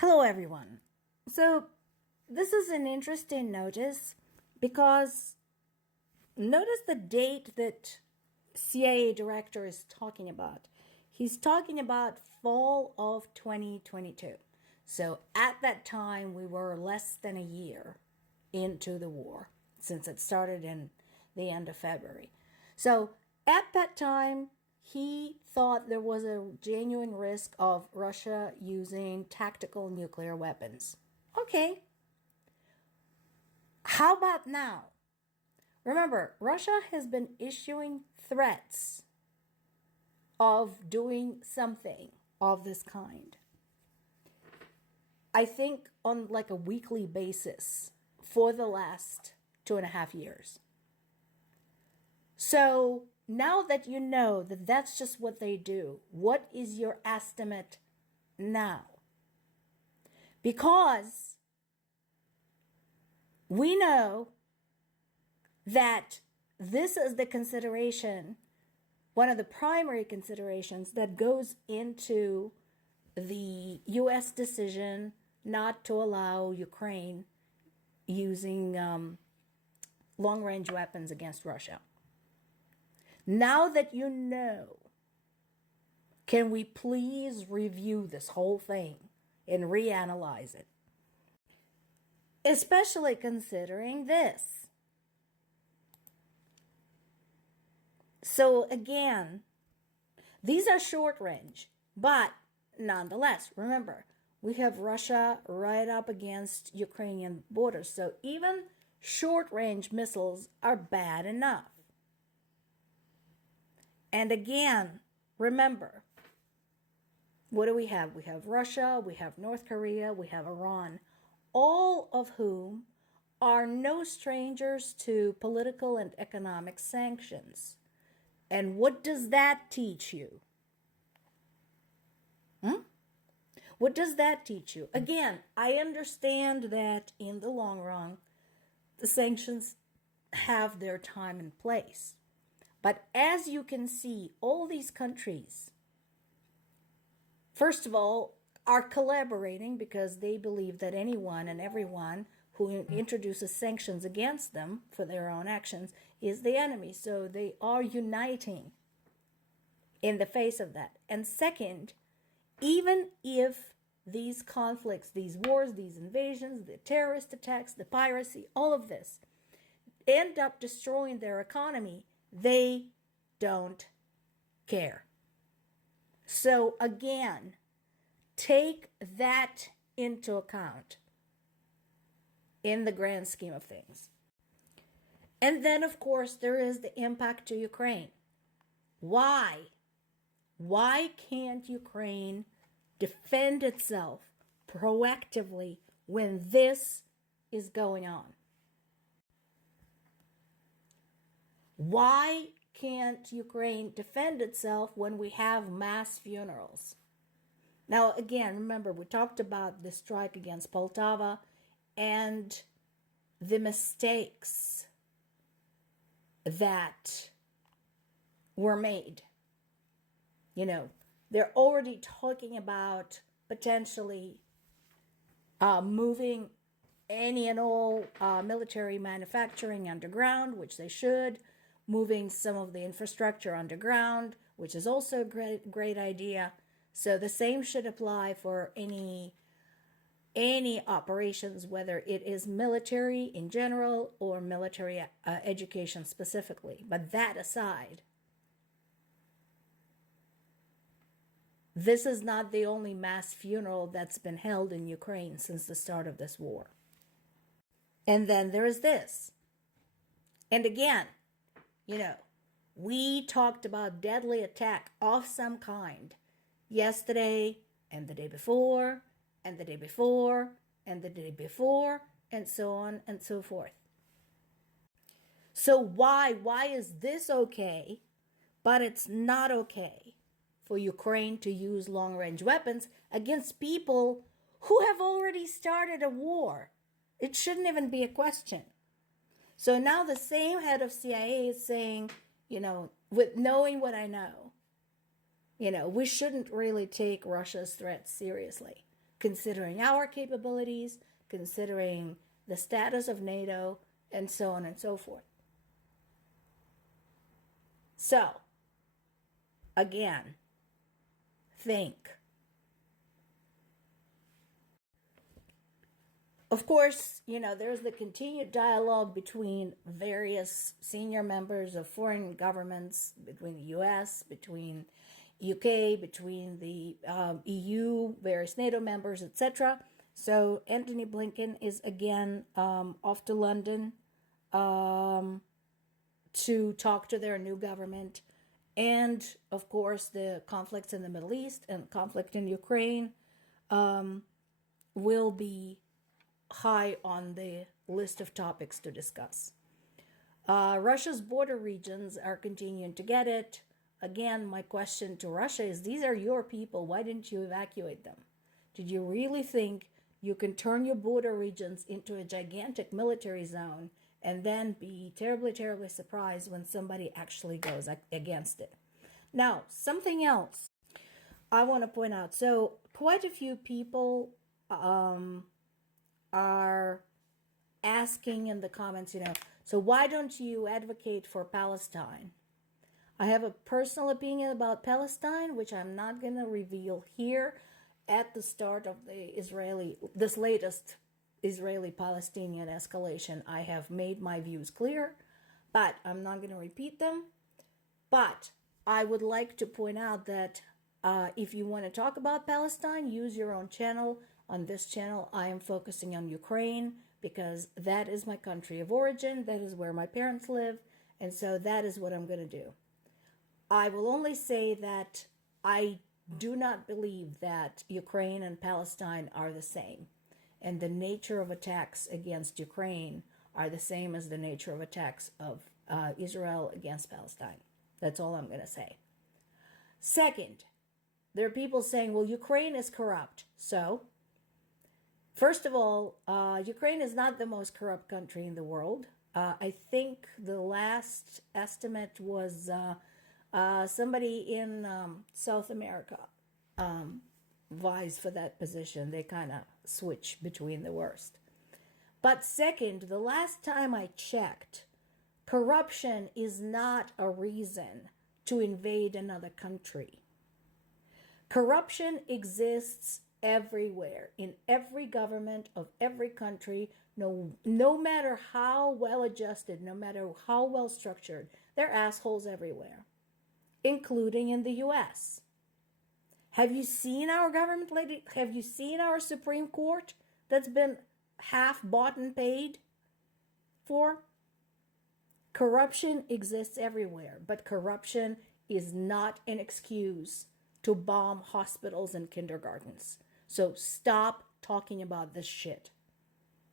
Hello, everyone. So, this is an interesting notice because notice the date that CIA director is talking about. He's talking about fall of 2022. So, at that time, we were less than a year into the war since it started in the end of February. So, at that time, he thought there was a genuine risk of Russia using tactical nuclear weapons. Okay. How about now? Remember, Russia has been issuing threats of doing something of this kind. I think on like a weekly basis for the last 2.5 years. So now that you know that that's just what they do, what is your estimate now? Because we know that this is the consideration, one of the primary considerations that goes into the U.S. decision not to allow Ukraine using long-range weapons against Russia. Now that you know, can we please review this whole thing and reanalyze it? Especially considering this. So again, these are short range, but nonetheless, remember, we have Russia right up against Ukrainian borders. So even short range missiles are bad enough. And again, remember, what do we have? We have Russia, we have North Korea, we have Iran, all of whom are no strangers to political and economic sanctions. And what does that teach you? What does that teach you? Again, I understand that in the long run, the sanctions have their time and place. But as you can see, all these countries, first of all, are collaborating because they believe that anyone and everyone who introduces sanctions against them for their own actions is the enemy. So they are uniting in the face of that. And second, even if these conflicts, these wars, these invasions, the terrorist attacks, the piracy, all of this end up destroying their economy, they don't care. So again, take that into account in the grand scheme of things. And then, of course, there is the impact to Ukraine. Why? Why can't Ukraine defend itself proactively when this is going on? Why can't Ukraine defend itself when we have mass funerals? Now, again, remember, we talked about the strike against Poltava and the mistakes that were made. You know, they're already talking about potentially moving any and all military manufacturing underground, which they should, moving some of the infrastructure underground, which is also a great idea. So the same should apply for any operations, whether it is military in general or military education specifically. But that aside, this is not the only mass funeral that's been held in Ukraine since the start of this war. And then there is this. And again, you know, we talked about deadly attack of some kind yesterday and the day before and the day before and the day before and so on and so forth. So why is this okay, but it's not okay for Ukraine to use long-range weapons against people who have already started a war? It shouldn't even be a question. So now the same head of CIA is saying, you know, with knowing what I know, you know, we shouldn't really take Russia's threats seriously. considering our capabilities, considering the status of NATO, and so on and so forth. So, again, think. Of course, there's the continued dialogue between various senior members of foreign governments, between the US, between UK, between the EU, various NATO members, etc. So Anthony Blinken is again off to London to talk to their new government. And, of course, the conflicts in the Middle East and conflict in Ukraine will be high on the list of topics to discuss. Russia's border regions are continuing to get it. Again, my question to Russia is, these are your people. Why didn't you evacuate them? Did you really think you can turn your border regions into a gigantic military zone and then be terribly, terribly surprised when somebody actually goes against it? Now, something else I want to point out. So quite a few people are asking in the comments, so why don't you advocate for Palestine? I have a personal opinion about Palestine, which I'm not going to reveal here at the start of this latest Israeli-Palestinian escalation. I have made my views clear, but I'm not going to repeat them. But I would like to point out that if you want to talk about Palestine, use your own channel. On this channel, I am focusing on Ukraine because that is my country of origin. That is where my parents live. And so that is what I'm going to do. I will only say that I do not believe that Ukraine and Palestine are the same. And the nature of attacks against Ukraine are the same as the nature of attacks of Israel against Palestine. That's all I'm going to say. Second, there are people saying, well, Ukraine is corrupt. So, first of all, Ukraine is not the most corrupt country in the world. I think the last estimate was somebody in South America vies for that position. They kind of switch between the worst. But second, the last time I checked, corruption is not a reason to invade another country. Corruption exists everywhere, in every government of every country, no matter how well adjusted, no matter how well structured, there are assholes everywhere, including in the US. Have you seen our government lately? Have you seen our Supreme Court that's been half bought and paid for? Corruption exists everywhere, but corruption is not an excuse to bomb hospitals and kindergartens. So stop talking about this shit.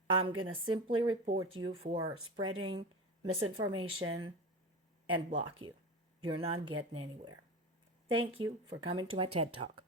I'm going to simply report you for spreading misinformation and block you. You're not getting anywhere. Thank you for coming to my TED Talk.